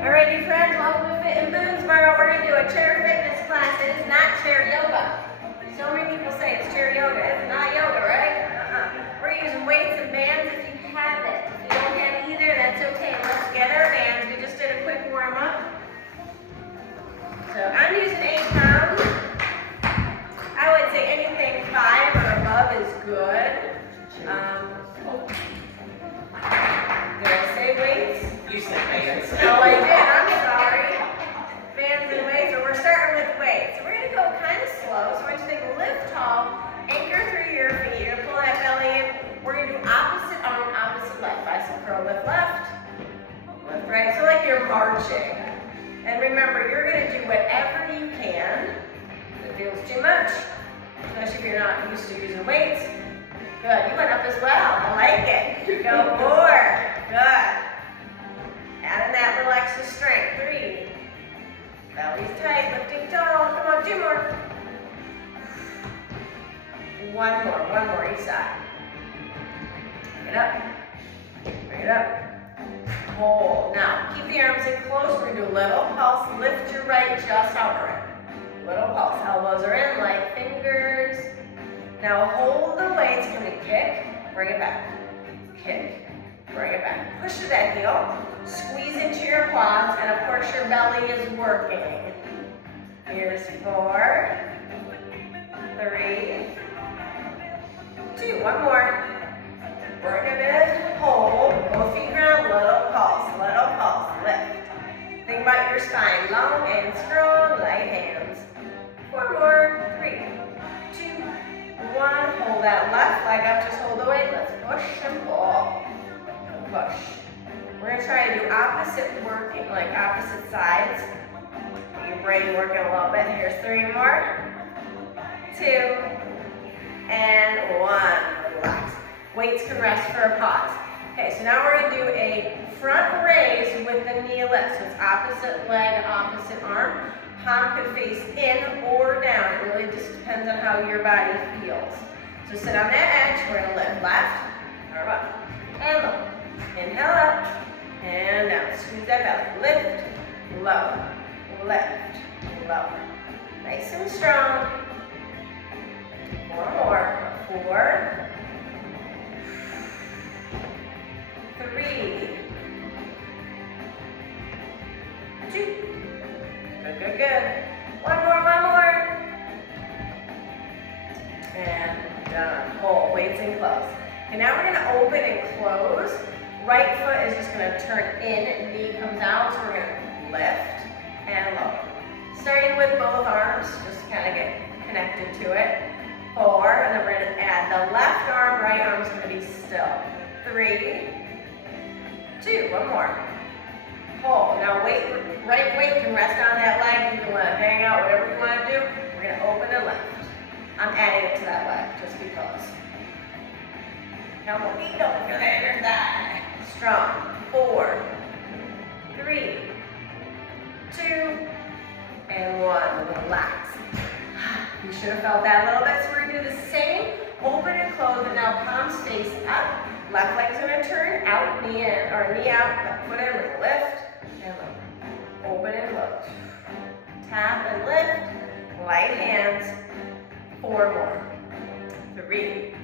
Alrighty friends, welcome to Fit in Boonesboro. We're going to do a chair fitness class. It is not chair yoga. So many people say it's chair yoga. It's not yoga, right? We're using weights and bands if you have it. If you don't have either, that's okay. Let's get our bands. We just did a quick warm up. So I'm using 8 pounds. I would say anything 5 or above is good. Did I say weights? You said bands. Oh, I did. I'm sorry. Bands and weights. So we're starting with weights. So we're going to go kind of slow. So we're going to take a lift tall, anchor through your feet. You're going to pull that belly in. We're going to do opposite arm, opposite leg. Bicep curl, lift left, lift right. So like you're marching. And remember, you're going to do whatever you can. If it feels too much, especially if you're not used to using weights. Good. You went up as well. I like it. Go more. Good. Adding that relaxes strength. 3. Belly's tight. Lifting tall. Come on, 2 more. 1 more. 1 more each side. Bring it up. Bring it up. Hold. Now, keep the arms in close. We're going to do a little pulse. Lift your right just over it. Little pulse. Elbows are in like fingers. Now hold the weights. You're going to kick. Bring it back. Kick. Bring it back. Push to that heel. Squeeze into your quads. And of course your belly is working. Here's 4. 3. 2. 1 more. Work a bit. Hold. Both feet ground. Little pulse. Little pulse. Lift. Think about your spine. Long and strong. Light hands. 4 more. 3. 2. 1. Hold that left leg up. Just hold the weight. Let's push and pull. Push. We're going to try to do opposite working, like opposite sides. Get your brain working a little bit. Here's 3 more. 2. And 1. Relax. Weights can rest for a pause. Okay, so now we're going to do a front raise with the knee lift. So it's opposite leg, opposite arm. Palm could face in or down. It really just depends on how your body feels. So sit on that edge. We're going to lift left, arm up, and low. Inhale up, and down. Squeeze that belly. Lift, low, lift, low. Nice and strong. 4 more. 4. 3. 2. Good, good, good. 1 more, 1 more. And done. Hold, weights in close. Okay, now we're gonna open and close. Right foot is just gonna turn in, knee comes out, so we're gonna lift and lower. Starting with both arms, just to kind of get connected to it. 4, and then we're gonna add the left arm, right arm's gonna be still. 3, 2, 1 more. Hold. Now right weight can rest on that leg. You can want to hang out, whatever you want to do. We're going to open and lift. I'm adding it to that leg, just because. Come on, feet don't go there, thigh. Strong. 4, 3, 2, and 1. Relax. You should have felt that a little bit. So we're going to do the same. Open and close, and now palms face up. Left leg's going to turn out, knee in, or knee out, foot in, lift, and lift. Open and close. Tap and lift. Light hands. 4 more. 3,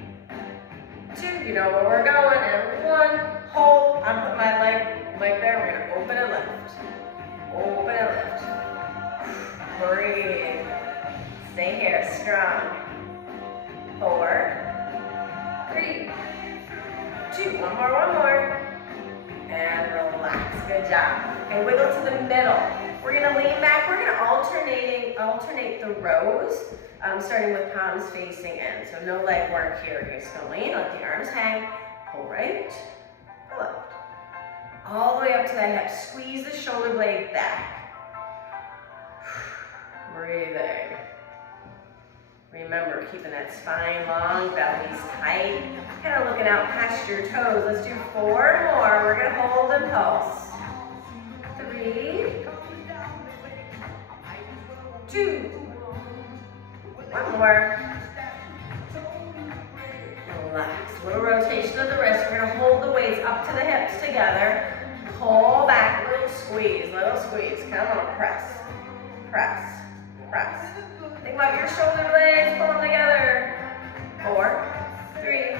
2, you know where we're going, and 1. Hold. I'm putting my leg there. We're going to open and lift. Open and lift. Breathe. Stay here, strong. 4, 3, 2, 1 more, and relax. Good job. And wiggle to the middle. We're going to lean back. We're going to alternate the rows, starting with palms facing in. So no leg work here. You're just going to lean, let the arms hang, pull right, pull left. All the way up to the hip. Squeeze the shoulder blade back. Breathing. Remember, keeping that spine long, belly's tight. Kind of looking out past your toes. Let's do 4 more. We're going to hold and pulse. 3, 2, 1 more. Relax. Little rotation of the wrist. We're going to hold the weights up to the hips together. Pull back, little squeeze, little squeeze. Come on, press, press, press. Think about your shoulder blades, pull them together. 4, 3,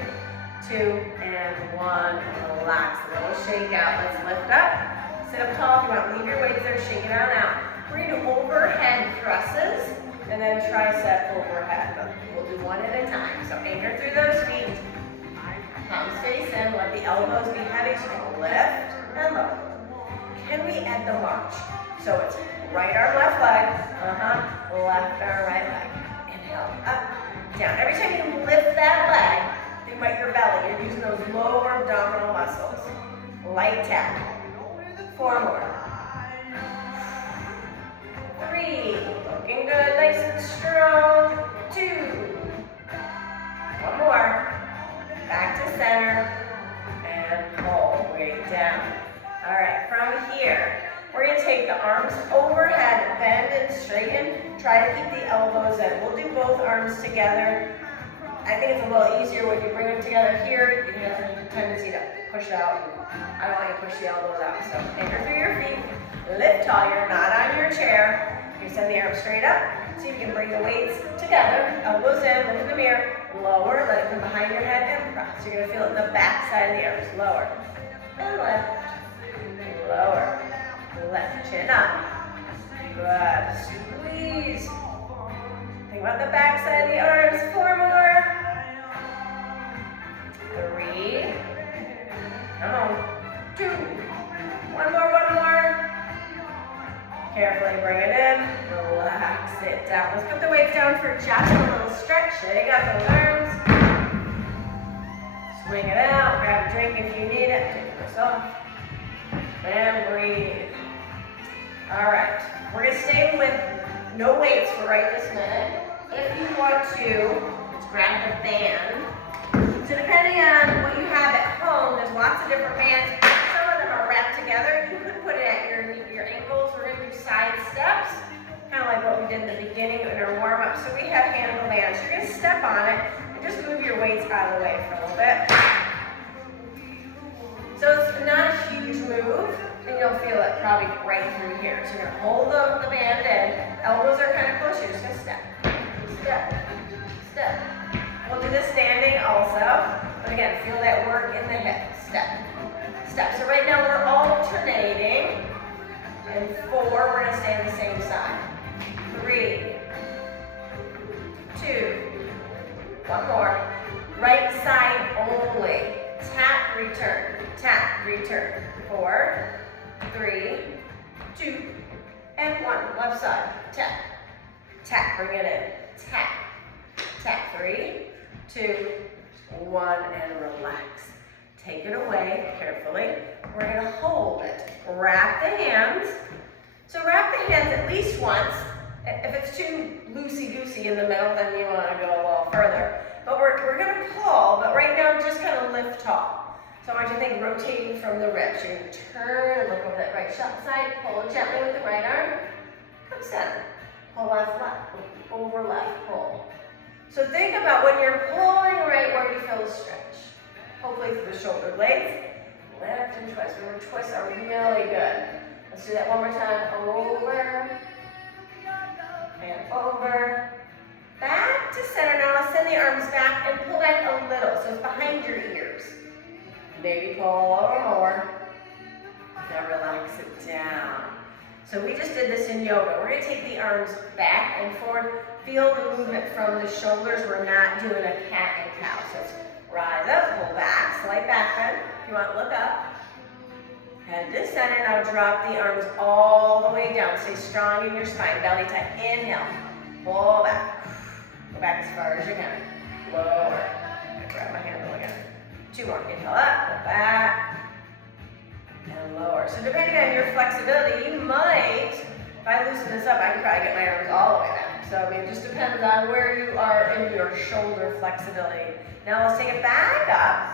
2, and 1. Relax, a little shake out. Let's lift up. Sit up tall. If you want, leave your weights there, shake it out now. We're going to do overhead presses and then tricep overhead. We'll do one at a time. So anchor through those feet. Palms face in. Let the elbows be heavy. So lift and lower. Can we add the march? So it's right arm, left leg. Left arm, right leg. Inhale, up, down. Every time you lift that leg, think about your belly. You're using those lower abdominal muscles. Light tap. 4 more. 3. Looking good, nice and strong. 2. 1 more. Back to center. And hold way down. All right, from here, we're going to take the arms overhead, bend and straighten. Try to keep the elbows in. We'll do both arms together. I think it's a little easier when you bring them together here. You have a tendency to push out. I don't want you to push the elbows out. So anchor through your feet. Lift tall. You're not on your chair. You send the arms straight up. See if you can bring the weights together. Elbows in. Look in the mirror. Lower. Let it come behind your head and press. You're going to feel it in the back side of the arms. Lower. And lift. Lower. Lift. Chin up. Good. Squeeze. Think about the back side of the arms. 4 more. 3. Come on. 2. 1 more, 1 more. Carefully bring it in. Relax it down. Let's put the weights down for just a little stretch. Shake out those arms. Swing it out. Grab a drink if you need it. Take this off. And breathe. All right. We're going to stay with no weights for right this minute. If you want to, let's grab the band. So depending on what you have at home, there's lots of different bands. Some of them are wrapped together. You could put it at your ankles. We're going to do side steps, kind of like what we did in the beginning in our warm-up. So we have handle bands. You're going to step on it and just move your weights out of the way for a little bit. So it's not a huge move, and you'll feel it probably right through here. So you're going to hold the band in. Elbows are kind of close. You're just going to step, step, step. We'll do this standing also, but again, feel that work in the hip. Step, step. So right now we're alternating. And 4, we're going to stay on the same side. 3, 2, 1 more. Right side only. Tap, return. Tap, return. 4, 3, 2, and 1. Left side. Tap. Tap, bring it in. Tap. Tap. 3, 2, 1, and relax. Take it away carefully. We're going to hold it. Wrap the hands. So wrap the hands at least once. If it's too loosey-goosey in the middle, then you want to go a little further. But we're going to pull, but right now just kind of lift tall. So I want you to think rotating from the ribs. You're going to turn and look over that right side. Pull gently with the right arm. Come center. Pull left, left. Over left, pull. So think about when you're pulling right where you feel the stretch. Hopefully through the shoulder blades. Lift and twist. Remember, twists are really good. Let's do that one more time. Over and over. Back to center. Now I'll send the arms back and pull back a little. So it's behind your ears. Maybe pull a little more. Now relax it down. So we just did this in yoga. We're going to take the arms back and forward. Feel the movement from the shoulders. We're not doing a cat and cow. So it's rise up, pull back, slight back bend. If you want, look up. Head to center. Now drop the arms all the way down. Stay strong in your spine. Belly tight. Inhale. Pull back. Go back as far as you can. Lower. Grab my handle again. 2 more. Inhale up. Go back. And lower. So depending on your flexibility, you might, if I loosen this up, I can probably get my arms all the way back. So I mean, it just depends on where you are in your shoulder flexibility. Now let's take it back up.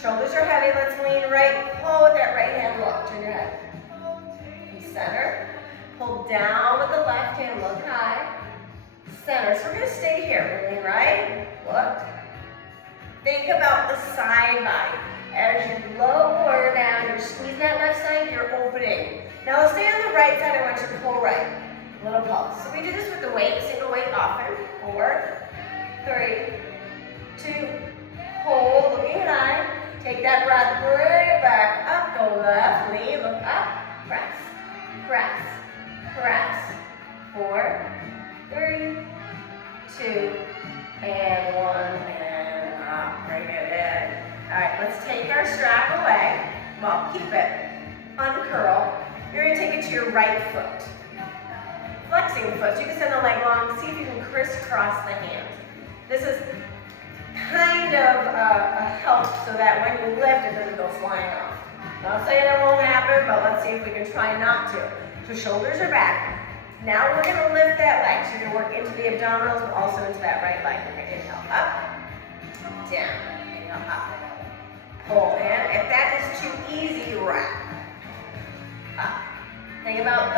Shoulders are heavy. Let's lean right. Pull with that right hand. Look. Turn your head. Center. Pull down with the left hand. Look high. Center. So we're going to stay here. We're lean right. Look. Think about the side body. As you lower down, you're squeezing that left side, you're opening. Now let's stay on the right side. I want you to pull right. Little pulse. So we do this with the weight, single weight often. 4, 3, 2, hold, looking high. Take that breath, bring it back up, go left, lean, look up, press, press, press. 4, 3, 2, and 1, and up. Bring it in. All right, let's take our strap away. Well, keep it. Uncurl. You're going to take it to your right foot. Flexing the foot. So you can send the leg long. See if you can crisscross the hands. This is kind of a help so that when you lift, it doesn't go flying off. Not saying it won't happen, but let's see if we can try not to. So shoulders are back. Now we're going to lift that leg. So you're going to work into the abdominals, but also into that right leg. We're going to inhale up, down, inhale up, pull in. If that is too easy, wrap up. Think about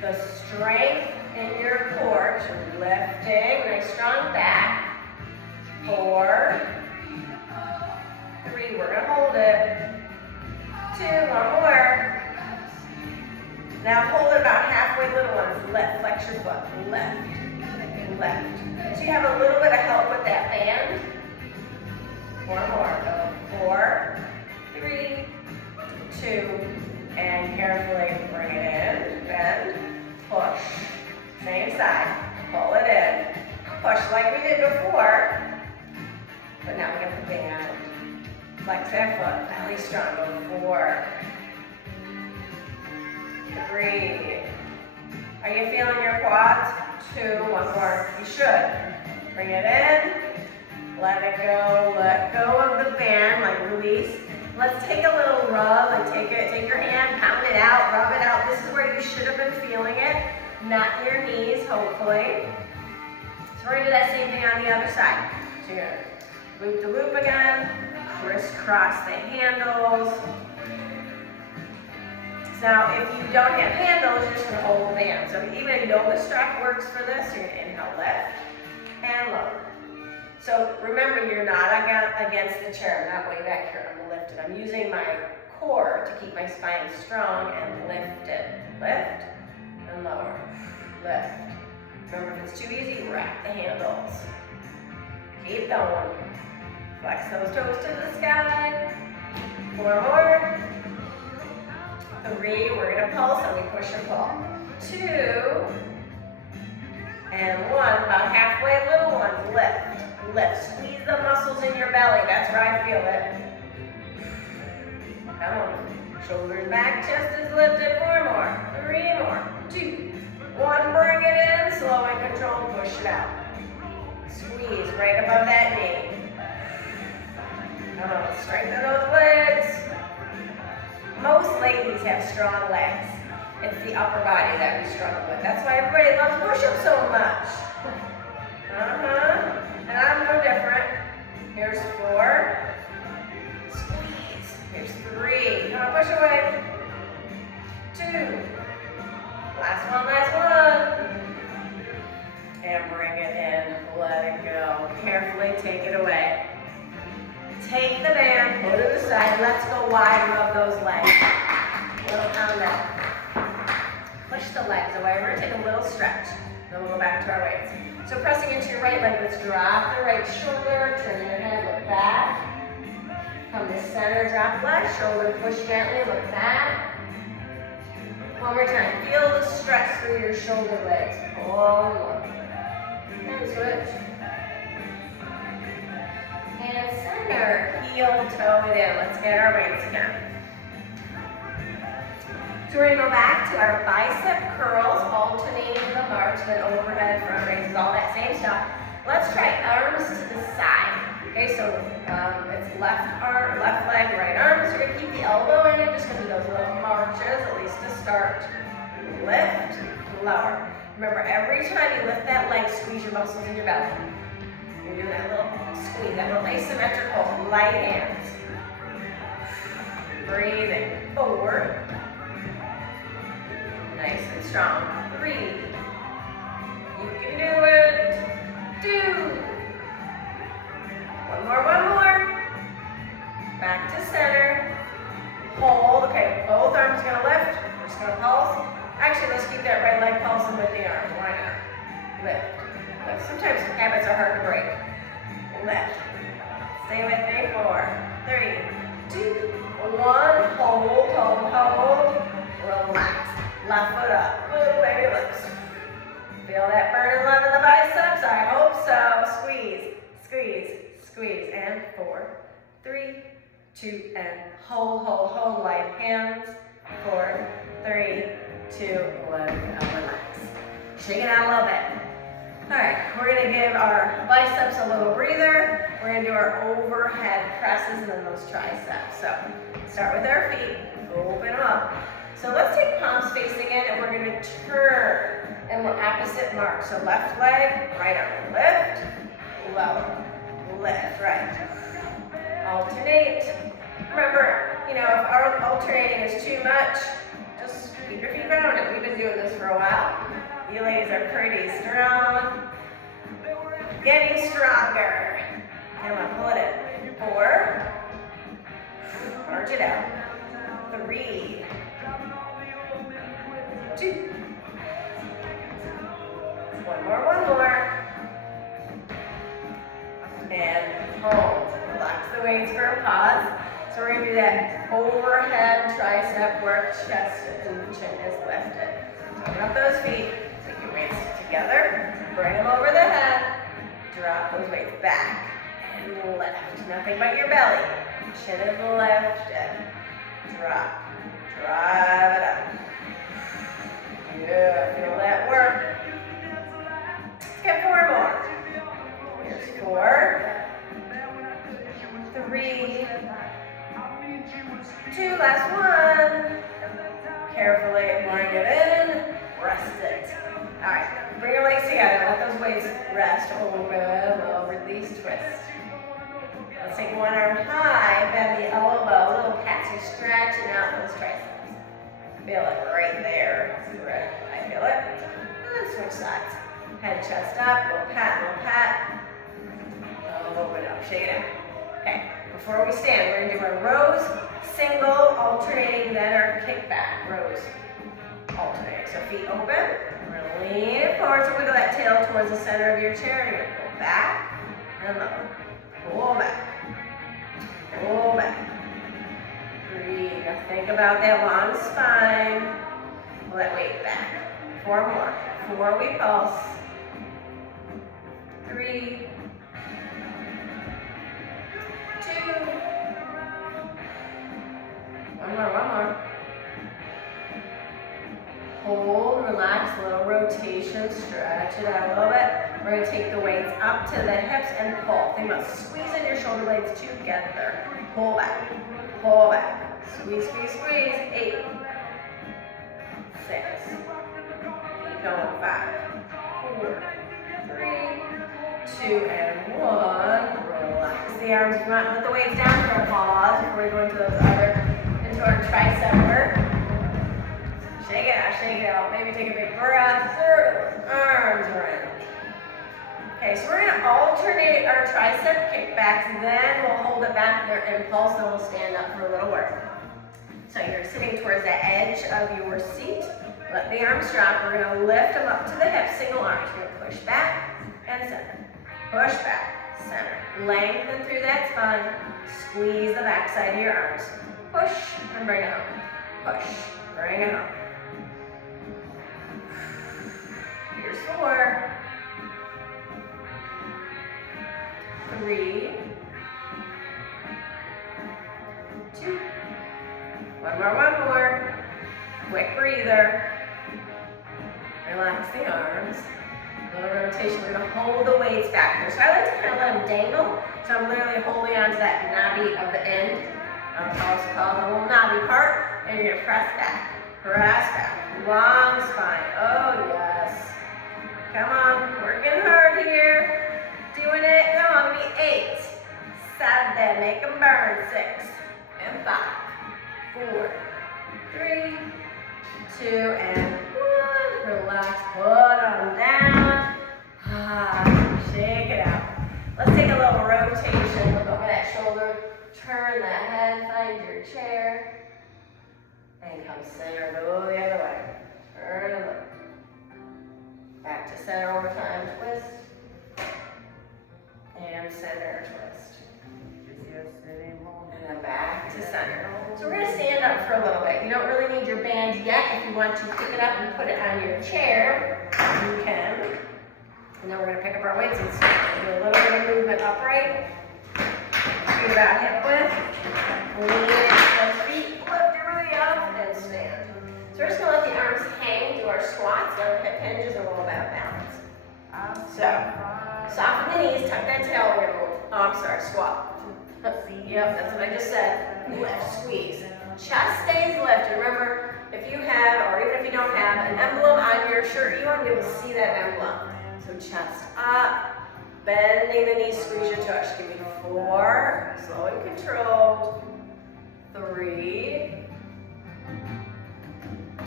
the strength in your core. So lifting, nice strong back. 4, 3, we're going to hold it. 2, one more. Now hold it about halfway, little ones. Lift, flex your foot. Lift, lift. So you have a little bit of help with that band. 1 more. Go 4, 3, 2, and carefully bring it in. Bend, push. Same side. Pull it in. Push like we did before. But now we have the band. Flex that foot. Belly strong. Go 4, 3. Are you feeling your quads? 2, 1 more. You should. Bring it in. Let it go. Let go of the band, like release. Let's take a little rub and take your hand, pound it out, rub it out. This is where you should have been feeling it, not your knees, hopefully. So we're gonna do that same thing on the other side. So you're gonna loop the loop again, crisscross the handles. Now, if you don't have handles, you're just going to hold the band. So even a yoga strap works for this. You're going to inhale, lift, and lower. So remember, you're not against the chair. I'm not way back here. I'm lifted. I'm using my core to keep my spine strong and lift it. Lift and lower. Lift. Remember, if it's too easy, wrap the handles. Keep going. Flex those toes to the sky. 4 more. 3, we're going to pulse and we push and pull. 2, and 1, about halfway, little ones, lift, lift. Squeeze the muscles in your belly, that's where I feel it. Come on, shoulders back, chest is lifted, 4 more, 3 more, 2, 1, bring it in, slow and controlled, push it out. Squeeze right above that knee. Come on, strengthen those legs. Most ladies have strong legs. It's the upper body that we struggle with. That's why everybody loves push-ups so much. And I'm no different. Here's 4. Squeeze. Here's 3. Come on, push away. 2. Last one. And bring it in. Let it go. Carefully take it away. Take the band, put it aside, let's go wide, rub those legs. Little pound out. Push the legs away. We're going to take a little stretch. Then we'll go back to our weights. So pressing into your right leg, let's drop the right shoulder, turn your head, look back. Come to center, drop left shoulder, push gently, look back. One more time. Feel the stretch through your shoulder legs. Pull, and switch. And center, heel, toe it in. Let's get our weights again. So we're going to go back to our bicep curls, alternating the march, then overhead, front raises, all that same stuff. Let's try arms to the side. Okay, so it's left arm, left leg, right arm. So we're going to keep the elbow in. Just going to do those little marches, at least to start. Lift, lower. Remember, every time you lift that leg, squeeze your muscles in your belly. You're doing that little squeeze, that little asymmetric hold. Light hands. Breathing forward. Nice and strong. 3. You can do it. 2. One more. Back to center. Hold. Okay, both arms gonna lift. We're Just gonna pulse. Actually, let's keep that right leg pulsing with the arms. Why not? Lift. Lift. Sometimes habits are hard to break. Lift. Stay with me. 4, 3, 2, 1. Hold, hold, hold. Relax. Left foot up. Little baby lifts. Feel that burning love in the biceps? I hope so. Squeeze, squeeze, squeeze. And 4, 3, 2, and hold, hold, hold. Light hands. 4, 3, 2, let it go. Relax. Shake it out a little bit. All right, we're gonna give our biceps a little breather. We're gonna do our overhead presses and then those triceps. So start with our feet, open them up. So let's take palms facing in and we're gonna turn and we're opposite mark. So left leg, right arm, lift, lower, lift, right. Alternate. Remember, if our alternating is too much, just keep your feet grounded. We've been doing this for a while. You ladies are pretty strong. Getting stronger. Come on, pull it in. 4. Arch it out. 3, 2. One more. And hold. Relax the weights for a pause. So we're gonna do that overhead tricep work, chest and chin is lifted. Open up those feet, take your weights together, bring them over the head, drop those weights back, and lift. Nothing but your belly. Chin is lifted. Drop. Drive it up. Yeah, feel that work. Let's get 4 more. Here's 4, 3, 2, last one. Carefully bring it in, rest it. All right, bring your legs together, let those weights rest. Over, release, twist. Let's take one arm high, bend the elbow, little patsy stretching out those triceps. Feel it right there. Right, I feel it. And then switch sides. Head, chest up, little pat. Open up, shake it out. Okay, before we stand, we're gonna do our rows, single, alternating, then our kickback. Rows, alternate. So feet open, we're gonna lean forward, so wiggle that tail towards the center of your chair. You're gonna pull back and lower. Pull back. Pull back. Breathe. Now think about that long spine. Pull that weight back. 4 more. 4, we pulse. 3, 2. One more. Hold, relax, little rotation, stretch it out a little bit. We're going to take the weights up to the hips and pull. Think about squeezing your shoulder blades together. Pull back, squeeze, 8, 6, keep going, 5, 4, 3, 2, and 1. Relax the arms. If you want, put the weights down for a pause before we go into our tricep work. Shake it out. Maybe take a big breath. Arms around. Okay, so we're going to alternate our tricep kickbacks, then we'll hold it back their impulse, then we'll stand up for a little work. So you're sitting towards the edge of your seat. Let the arms drop. We're going to lift them up to the hips, single arms. We're going to push back and center. Push back, center. Lengthen through that spine. Squeeze the back side of your arms. Push and bring it home. Push, bring it home. Here's 4, 3, 2. One more. Quick breather. Relax the arms. Little rotation. We're going to hold the weights back there. So I like to kind of let them dangle. So I'm literally holding on to that knobby of the end. It's also called the little knobby part. And you're going to press back. Long spine. Oh, yes. Come on. Working hard here. Doing it. Come on. Give me 8, 7. Make them burn. 6 and 5, 4, 3, 2, and 1. Relax. Put them down. Shake it out. Let's take a little rotation. Look over that shoulder. Turn that head. Find your chair. And and come center, go the other way. Turn and look. Back to center one more time, twist. And center, twist. And then back to center. So we're gonna stand up for a little bit. You don't really need your band yet. If you want to pick it up and put it on your chair, you can. And then we're gonna pick up our weights and do a little bit of movement upright. Feet about hip width. Lean into those feet, lift it really up, and stand. So we're just gonna let the arms hang, do our squats, let our hip hinges, and a little bit of balance. So, soften the knees, tuck that tail, we're gonna roll. Oh, I'm sorry, squat. Yep, that's what I just said. Lift, squeeze. Chest stays lifted. Remember, if you have, or even if you don't have, an emblem on your shirt, you want to be able to see that emblem. So chest up, bending the knees, squeeze your tush. Give me 4, slow and controlled. 3,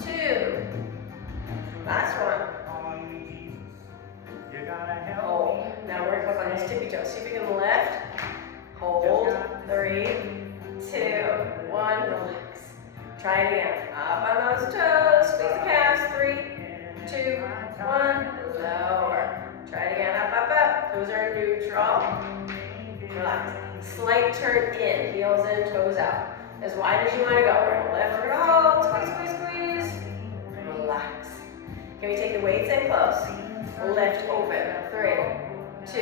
2, last one. Hold. Now we're going to go on those tippy toes. See if you can lift. Hold. 3, 2, 1. Relax. Try it again. Up on those toes. Squeeze the calves. 3, 2, 1. Lower. Try it again. Up, up, up. Toes are neutral. Relax. Slight turn in. Heels in, toes out. As wide as you want to go. We're going to lift. We're going to hold. Squeeze, squeeze, squeeze. Relax. Can we take the weights in close? Lift, open. 3, 2,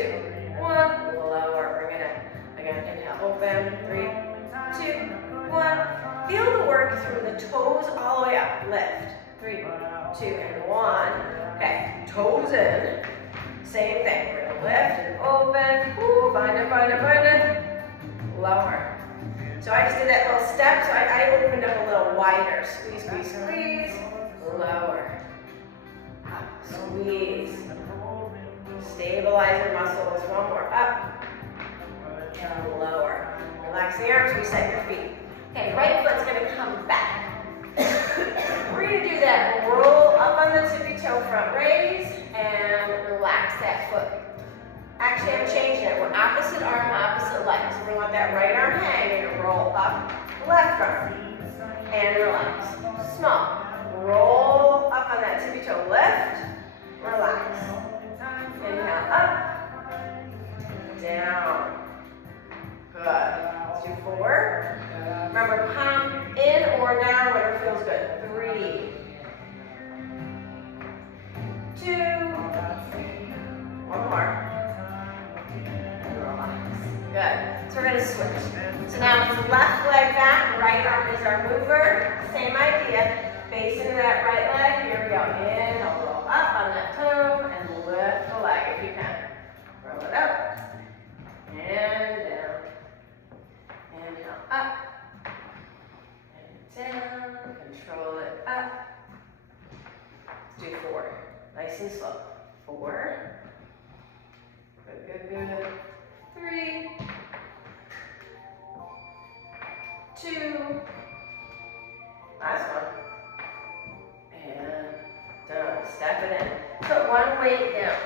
1. Lower. Bring it in. Again, inhale, open. 3, 2, 1. Feel the work through the toes all the way up. Lift. 3, 2, and 1. Okay, toes in. Same thing. We're gonna lift and open. Ooh, find it, find it, find it. Lower. So I just did that little step, so I opened up a little wider. Squeeze, squeeze, squeeze. Lower. Up, squeeze. Stabilize your muscles. One more. Up. And lower. Relax the arms, reset your feet. Okay, right foot's gonna come back. We're gonna do that. Roll up on the tippy toe front raise and relax that foot. Actually, I'm changing it. We're opposite arm, opposite leg. So we want that right arm hang and roll up, left arm, and relax. Small. Roll up on that tippy toe, lift, relax. Inhale, up, down. Good. Let's do 4. Remember, palm in or down, whatever feels good. 3, 2, 1 more. Good. So we're going to switch. So now it's left leg back, right arm is our mover. Same idea. Face into that right leg. Here we go. Inhale, roll up on that toe and lift the leg if you can. Roll it up and down. Inhale, up and down. Control it up. Let's do 4. Nice and slow. 4. Good, good, good. 3, 2. Last one. And done. Step it in. Put one weight down.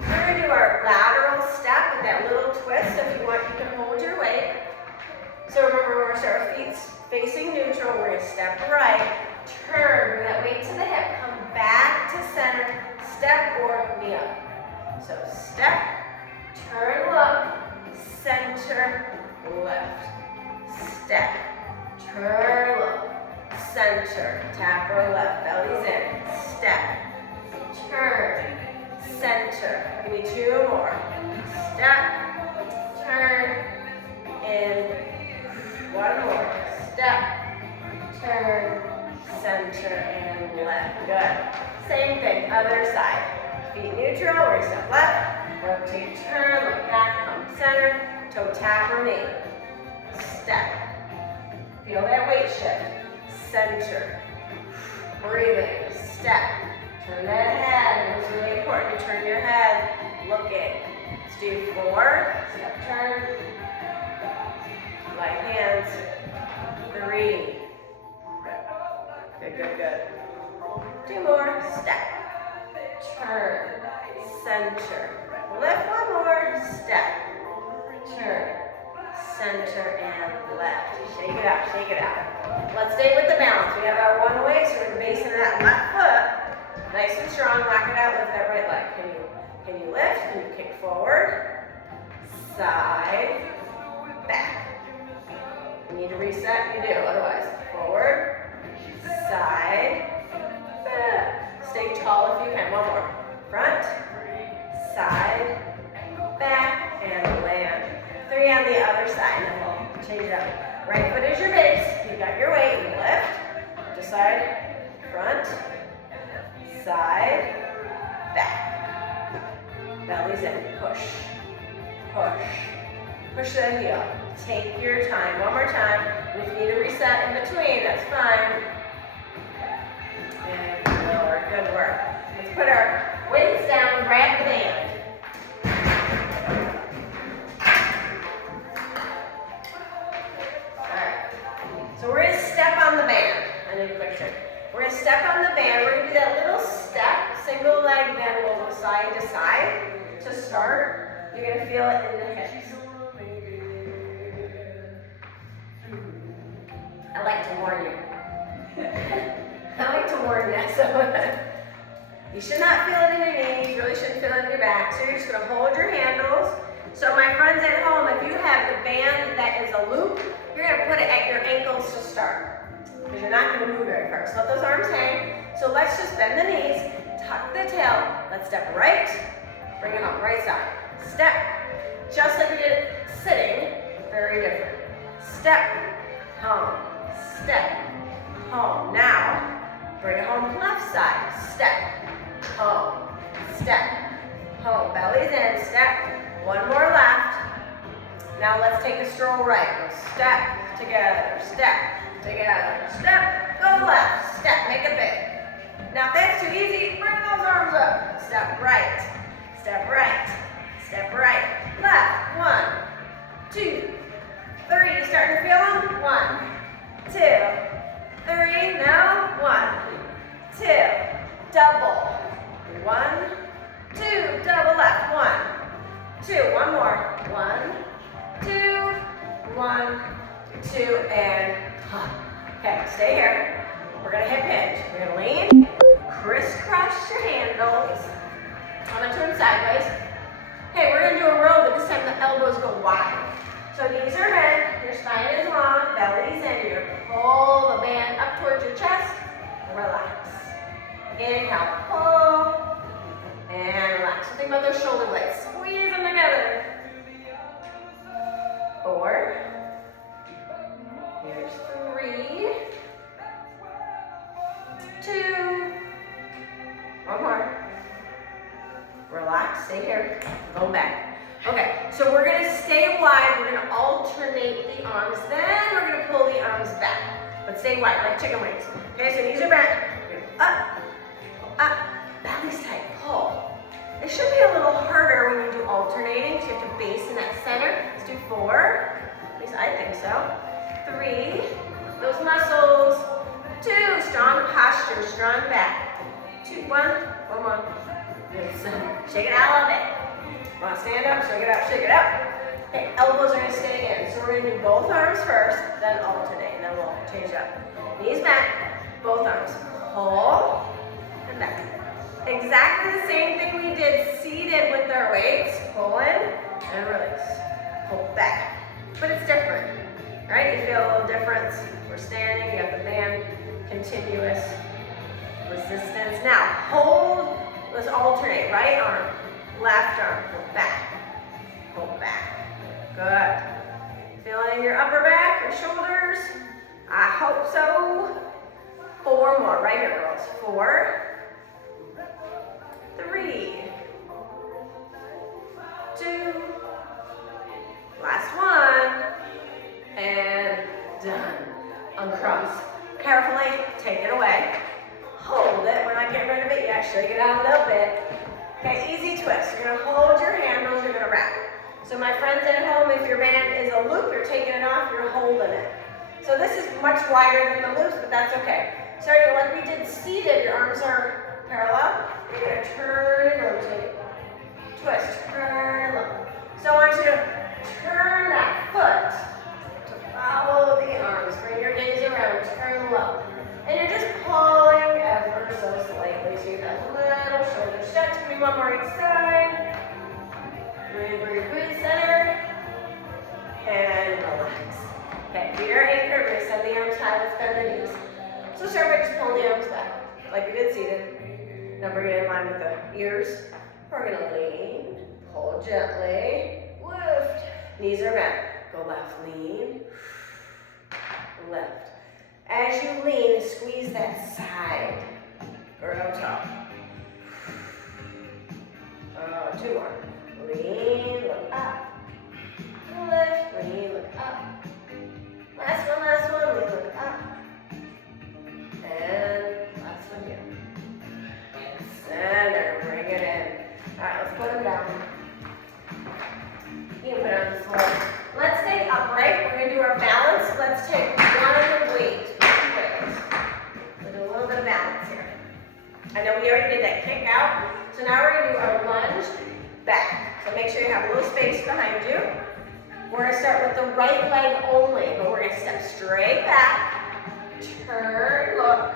We're going to do our lateral step with that little twist. If you want, you can hold your weight. So remember, we're going to start our feet facing neutral. We're going to step right, turn, bring that weight to the hip, come back to center, step or knee up. So step, turn, look, center, lift. Step, turn, look, center, tap or left, belly's in. Step, turn, center. Give me 2 more. Step, turn, in. 1 more. Step, turn, center, and left. Good. Same thing, other side. Feet neutral, or step left. Rotate, turn, look back, come center, toe tap or knee. Step. Feel that weight shift. Center. Breathing. Step. Turn that head. It's really important to turn your head. Looking. Let's do 4. Step, turn. Light hands. 3. Good, good, good. 2 more. Step. Turn. Center. Lift 1 more. Step. Turn. center, and left. Shake it out, shake it out. Let's stay with the balance. We have our one way, so we're basing that left foot. Nice and strong, lock it out, lift that right leg. Can you lift? Can you kick forward? Side, back. You need to reset, you do, otherwise. Forward, side, back. Stay tall if you can. One more. Front, side, back, and land. 3 on the other side, and then we'll change it up. Right foot is your base. You got your weight. You lift, decide, front, side, back. Belly's in. Push, push. Push that heel. Take your time. One more time. If you need to reset in between, that's fine. And lower. Good work. Let's put our weights down, grab the band. So we're going to step on the band. I need a picture. We're going to step on the band. We're going to do that little step, single leg bend, we'll go side to side. To start, you're going to feel it in the hips. I like to warn you. I like to warn you. So you should not feel it in your knees. You really shouldn't feel it in your back. So you're just going to hold your handles. So my friends at home, if you have the band that is a loop, you're going to put it at your ankles to start. Because you're not going to move very far. So let those arms hang. So let's just bend the knees, tuck the tail. Let's step right, bring it home, right side. Step, just like we did sitting, very different. Step, home, step, home. Now, bring it home left side. Step, home, step, home. Belly's in, step. One more left. Now let's take a stroll right. Go step, together, step, go left, step, make it big. Now if that's too easy, bring those arms up. Step right, step right, step right. Left, 1, 2, 3. Starting to feel them? 1, 2, 3. Now, 1, 2. Double. 1, 2. Double left. 1, 2. One more. 1, 2, 1, 2, and okay, stay here. We're gonna hip hinge. We're gonna lean, crisscross your handles. I'm gonna turn sideways. Okay, we're gonna do a row, but this time the elbows go wide. So knees are bent, your spine is long, belly's in. You're gonna pull the band up towards your chest. Relax. Inhale, pull, and relax. So think about those shoulder blades. Squeeze them together. 4. Here's 3. 2. One more. Relax, stay here. Go back. Okay, so we're going to stay wide. We're going to alternate the arms. Then we're going to pull the arms back. But stay wide, like chicken wings. Okay, so knees are bent. Up, up, belly's tight, pull. It should be a little harder when you do alternating, so you have to base in that center. Let's do 4. At least I think so. 3. Those muscles. 2. Strong posture, strong back. 2, 1. One more. Shake it out a little bit. Want to stand up? Shake it out, shake it out. Okay, elbows are going to stay in. So we're going to do both arms first, then alternate, and then we'll change it up. Knees back, both arms. Pull and back. Exactly the same thing we did seated with our weights. Pull in and release. Pull back. But it's different, right? You feel a little difference. We're standing, you have the band, continuous resistance. Now, hold, let's alternate. Right arm, left arm, pull back. Pull back. Good. Feeling your upper back, your shoulders? I hope so. 4 more, right here, girls. 4. 3, 2, last one, and done. Uncross. Carefully take it away. Hold it. We're not getting rid of it yet. Shake it out a little bit. Okay, easy twist. You're going to hold your handles. You're going to wrap. So my friends at home, if your band is a loop, you're taking it off, you're holding it. So this is much wider than the loops, but that's okay. So like we did seated, your arms are parallel. You're going to turn and rotate. Twist, turn, look. So I want you to turn that foot to follow the arms. Bring your gaze around, turn low. And you're just pulling ever so slightly. So you got a little shoulder stretch. Give me one more each side. Breathe, breathe, breathe, center. And relax. Okay, feet are anchored. We're gonna send the arms high, let's bend the knees. So start by just pulling the arms back, like we did seated. Now bring it in line with the ears. We're gonna lean, pull gently, lift. Knees are back. Go left, lean, left. As you lean, squeeze that side. Grow top. Two more. Lean, look up. Lift, lean, look up. Last one, lean, look up. And last one here. And center, bring it in. All right, let's put them down. You can put it on the floor. Let's stay upright. We're gonna do our balance. Let's take one weight. We'll do a little bit of balance here. I know we already did that kick out. So now we're gonna do our lunge back. So make sure you have a little space behind you. We're gonna start with the right leg only, but we're gonna step straight back, turn, look,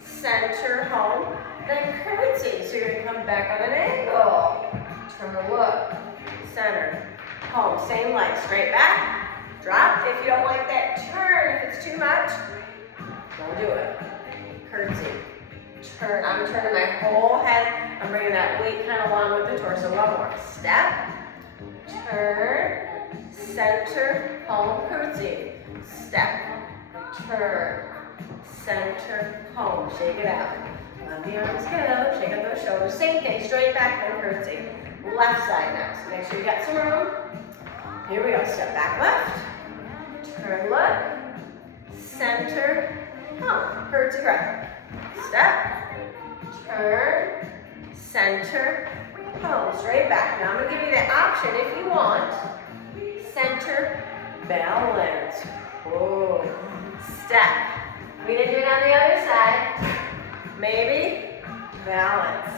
center, home, then curtsy. So you're gonna come back on an angle, turn, look, center, home. Same leg, straight back, drop. If you don't like that turn, if it's too much, don't do it. Curtsy, turn. I'm turning my whole head. I'm bringing that weight kind of along with the torso. One more. Step, turn, center, home, curtsy. Step, turn, center, home. Shake it out. Let the arms go. Shake out those shoulders. Same thing. Straight back, then curtsy. Left side now. So make sure you got some room. Here we go. Step back left. Turn left. Center, home. Curtsy right. Step, turn, center, home. Straight back. Now I'm going to give you the option if you want. Center, balance. Whoa. Step. We didn't do it on the other side. Maybe balance.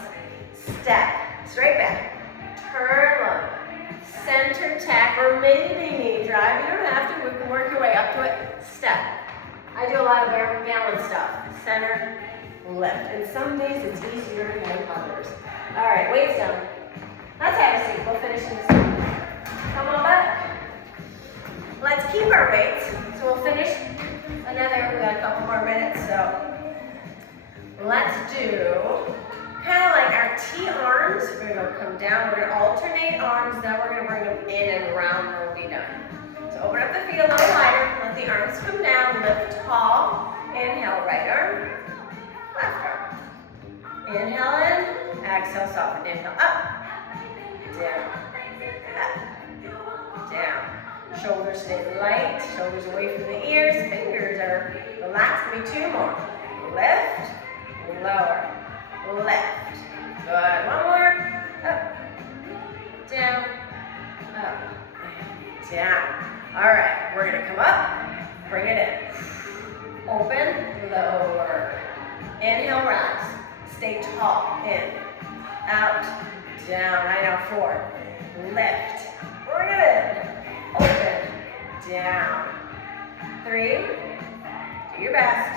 Step. Straight back. Turn low. Center tap or maybe knee drive. You don't have to. We can work your way up to it. Step. I do a lot of balance stuff. Center, lift. And some days it's easier than others. All right, weights down. Let's have a seat. We'll finish this. Come on back. Let's keep our weights. So we'll finish another, we got a couple more minutes, so let's do kind of like our T-arms. We're gonna come down, we're gonna alternate arms, then we're gonna bring them in and around when we'll be done. So open up the feet a little wider, let the arms come down, lift tall, inhale, right arm, left arm. Inhale in, exhale, soften, inhale, up, down, up, down. Shoulders stay light, shoulders away from the ears, fingers are relaxed. Give me two more. Lift, lower, left. Good. One more. Up, down, up, down. All right, we're gonna come up, bring it in. Open, lower. Inhale, rise. Stay tall. In, out, down. Right now, 4. Lift. Bring it in. Open, down. 3, do your best.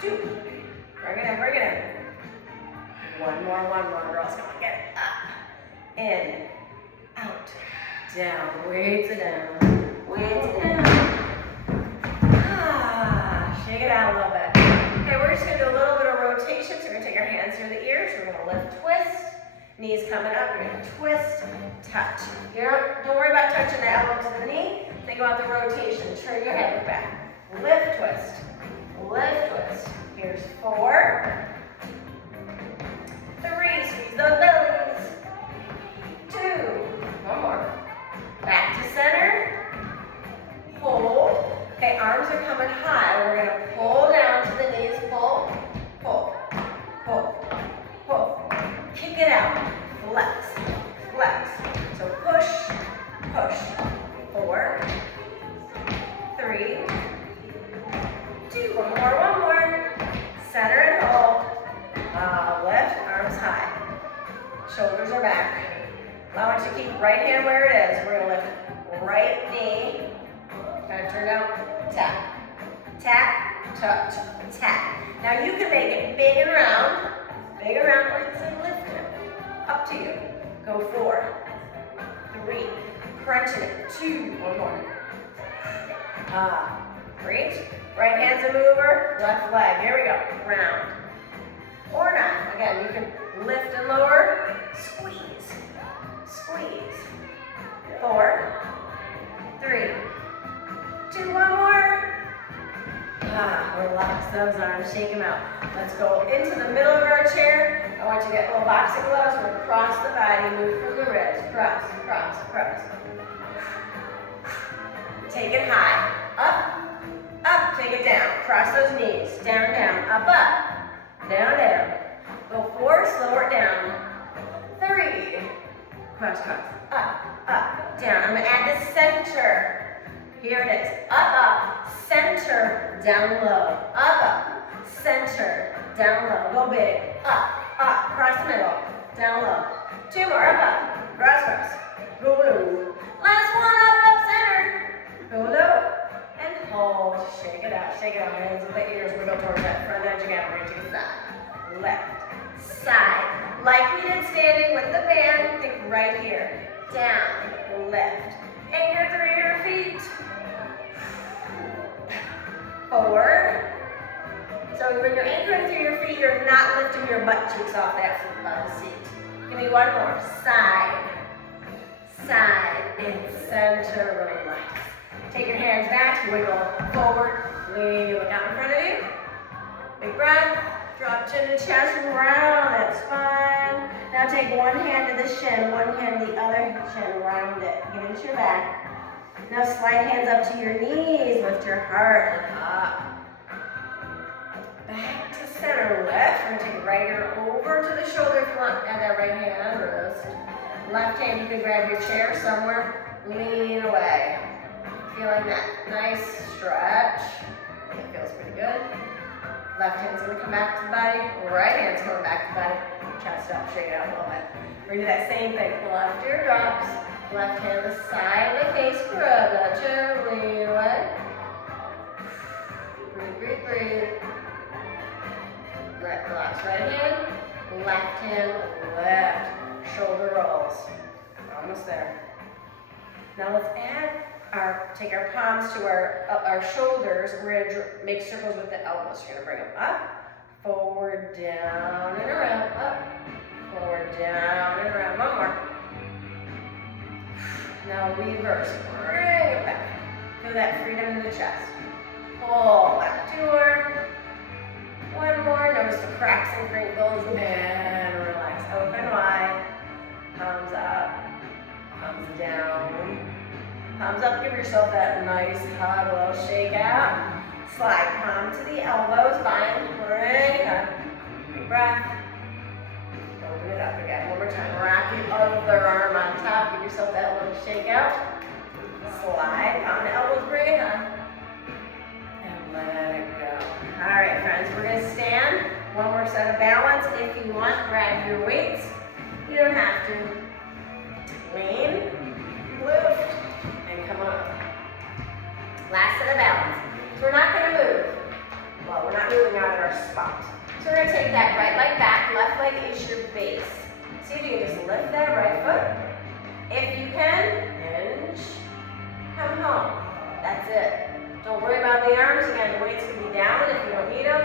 2, bring it in, bring it in. One more, girls, come on, get it up. In, out, down, weights it down, weights it down. Shake it out a little bit. Okay, we're just gonna do a little bit of rotation. So we're gonna take our hands near the ears, we're gonna lift, twist. Knees coming up, you're gonna twist, touch. Don't worry about touching the elbow to the knee. Think about the rotation. Turn your head, look back. Lift, twist. Lift, twist. Here's 4. 3, squeeze those bellies. 2, one more. Back to center. Hold. Okay, arms are coming high. We're gonna pull down to the knees. Pull, pull, pull, pull. Kick it out. Flex, flex. So push, push. 4, 3, 2. One more. Center and hold. Lift, arms high. Shoulders are back. Allow it to keep right hand where it is. We're gonna lift right knee, kind of turn down, tap, tap, touch, tap. Now you can make it big and round, or you can lift it. Up to you. Go 4, 3, crunching it, 2, one more. Reach, right hand's a mover, left leg, here we go, round. Or not, again, you can lift and lower, squeeze, squeeze. 4, 3, 2, one more. Relax those arms, shake them out. Let's go into the middle of our chair. I want you to get little boxing gloves. We're gonna cross the body, move from the ribs, cross, cross, cross. Take it high, up, up, take it down. Cross those knees, down, down, up, up, down, down. Go 4, slow it down. 3, cross, cross, up, up, down. I'm gonna add the center. Here it is, up, up, center, down low, up, up, center, down low. Go big, up, up, cross the middle, down low. 2 more, up, up, cross, cross. Go low. Last one, up, up, center. Go low. And hold. Shake it out, shake it out. Hands with the ears. Wiggle towards that front edge again. We're going to the side. Left. Side. Like we did standing with the band, think right here. Down. Left. Anchor through your feet. Forward. So when you're anchoring through your feet, you're not lifting your butt cheeks off that seat. Give me one more. Side. Side. And center. Relax. Take your hands back, wiggle forward, lean, look out in front of you. Big breath, drop chin to chest, round that spine. Now take one hand to the shin, one hand the other shin, round it. Get into your back. Now slide hands up to your knees, lift your heart up. Back to center, left. We're gonna take right ear over to the shoulder front, add that right hand on the wrist. Left hand, you can grab your chair somewhere, lean away. Feeling that nice stretch. It feels pretty good. Left hand's gonna come back to the body. Right hand's coming back to the body. Chest up, shake it out a little bit. We're gonna do that same thing. Left ear drops. Left hand to the side of the face. Grab that chair, lean away. Breathe, breathe, breathe. Relax right hand. Left hand, left. Shoulder rolls. Almost there. Now let's take our palms to our shoulders. We're going to make circles with the elbows. You're going to bring them up, forward, down, and around, up, forward, down, and around. One more. Now reverse. Bring it back. Feel that freedom in the chest. Pull back to her. One more. Notice the cracks and crinkles. And relax. Open wide. Palms up. Palms down. Palms up, give yourself that nice hug, little shake out. Slide palm to the elbows, bind, bring it up. Big breath. Open it up again. One more time. Wrap the other arm on top, give yourself that little shake out. Slide palm to elbows, bring it up. And let it go. All right, friends, we're gonna stand. One more set of balance. If you want, grab your weights. You don't have to. Lean, lift. Come on. Last set of balance. So we're not going to move. Well, we're not moving out of our spot. So we're going to take that right leg back. Left leg is your base. See if you can just lift that right foot. If you can, hinge. Come home. That's it. Don't worry about the arms. Again, the weights can be down if you don't need them.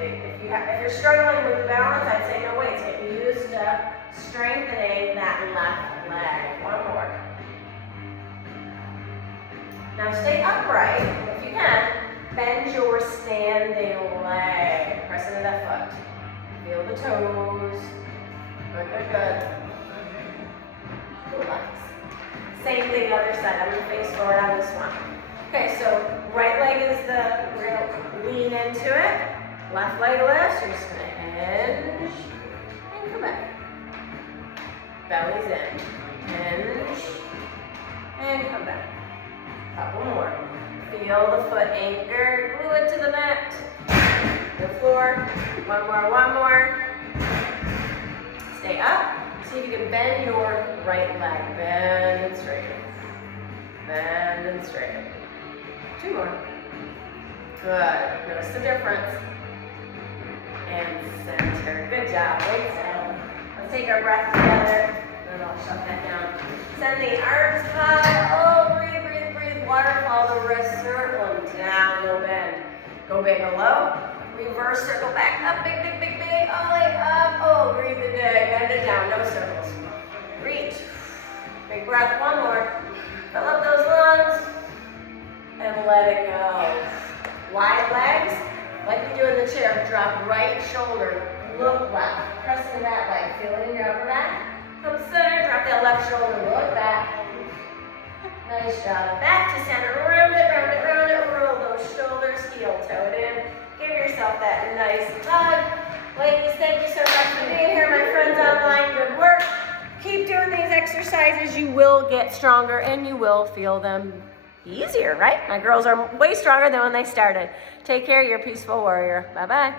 If you're struggling with the balance, I'd say no weights. Get used to strengthening that left leg. One more. Now stay upright, if you can. Bend your standing leg. Press into that foot. Feel the toes. Good, good, good. Relax. Same thing, other side. I'm going to face forward on this one. Okay, so right leg is we're going to lean into it. Left leg lifts. You're just going to hinge and come back. Belly's in. Hinge and come back. Couple more. Feel the foot anchor. Glue it to the mat. The floor. One more, one more. Stay up. See if you can bend your right leg. Bend and straighten. Bend and straighten. 2 more. Good. Notice the difference. And center. Good job. Weights down. Let's take our breath together. Then I'll shut that down. Send the arms high. Oh, breathe, breathe, breathe. Waterfall the wrist. Circle them down. No bend. Go big or low. Reverse circle back up. Big, big, big, big. All the way up. Oh, breathe it in. Bend it down. No circles. Reach. Big breath. 1 more. Fill up those lungs. And let it go. Wide legs. Like you do in the chair, drop right shoulder, look left, press into that leg, feel it in your upper back. Come center, drop that left shoulder, look back. Nice job. Back to center, round it, roll those shoulders, heel toe it in. Give yourself that nice hug. Ladies, thank you so much for being here, my friends online, good work. Keep doing these exercises, you will get stronger and you will feel them easier, right? My girls are way stronger than when they started. Take care, you're a peaceful warrior. Bye-bye.